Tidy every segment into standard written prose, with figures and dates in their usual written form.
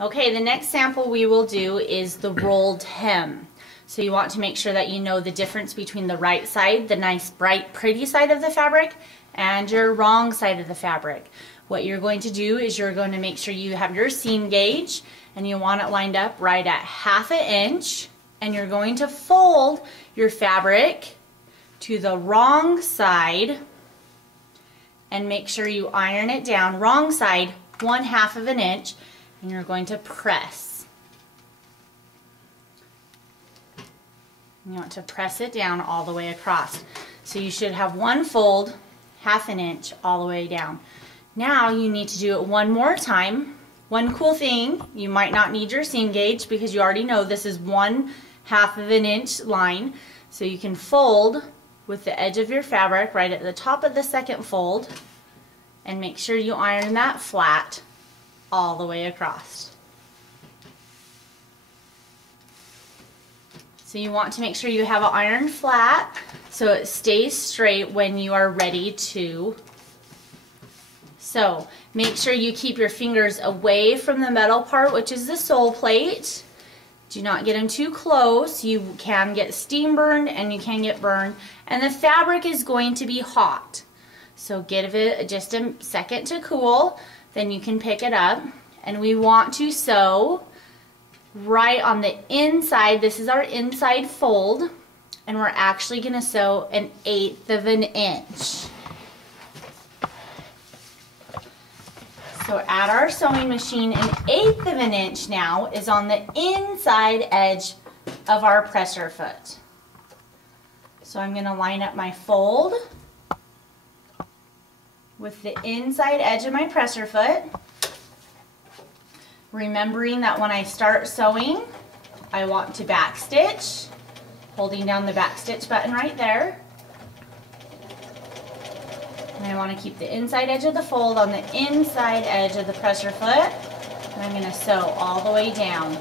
Okay, the next sample we will do is the rolled hem. So you want to make sure that you know the difference between the right side, the nice bright pretty side of the fabric, and your wrong side of the fabric. What you're going to do is you're going to make sure you have your seam gauge and you want it lined up right at 1/2 inch, and you're going to fold your fabric to the wrong side and make sure you iron it down wrong side 1/2 inch, and you're going to press. You want to press it down all the way across. So you should have one fold 1/2 inch all the way down. Now you need to do it one more time. One cool thing, you might not need your seam gauge because you already know this is 1/2 inch line. So you can fold with the edge of your fabric right at the top of the second fold and make sure you iron that flat all the way across. So you want to make sure you have it ironed flat so it stays straight when you are ready to sew. Make sure you keep your fingers away from the metal part, which is the sole plate. Do not get them too close. You can get steam burned and you can get burned, and the fabric is going to be hot. So give it just a second to cool, then you can pick it up. And we want to sew right on the inside. This is our inside fold, and we're actually going to sew 1/8 inch. So at our sewing machine, 1/8 inch now is on the inside edge of our presser foot. So I'm going to line up my fold with the inside edge of my presser foot, remembering that when I start sewing, I want to back stitch, holding down the back stitch button right there. And I want to keep the inside edge of the fold on the inside edge of the presser foot, and I'm going to sew all the way down.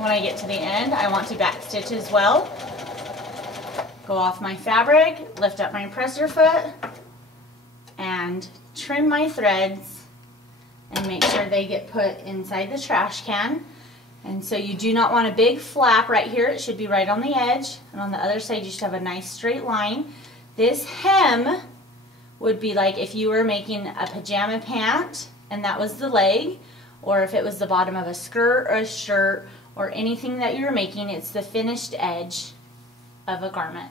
When I get to the end, I want to back stitch as well. Go off my fabric, lift up my presser foot, and trim my threads and make sure they get put inside the trash can. And so you do not want a big flap right here. It should be right on the edge, and on the other side you should have a nice straight line. This hem would be like if you were making a pajama pant and that was the leg, or if it was the bottom of a skirt or a shirt or anything that you were making, it's the finished edge of a garment.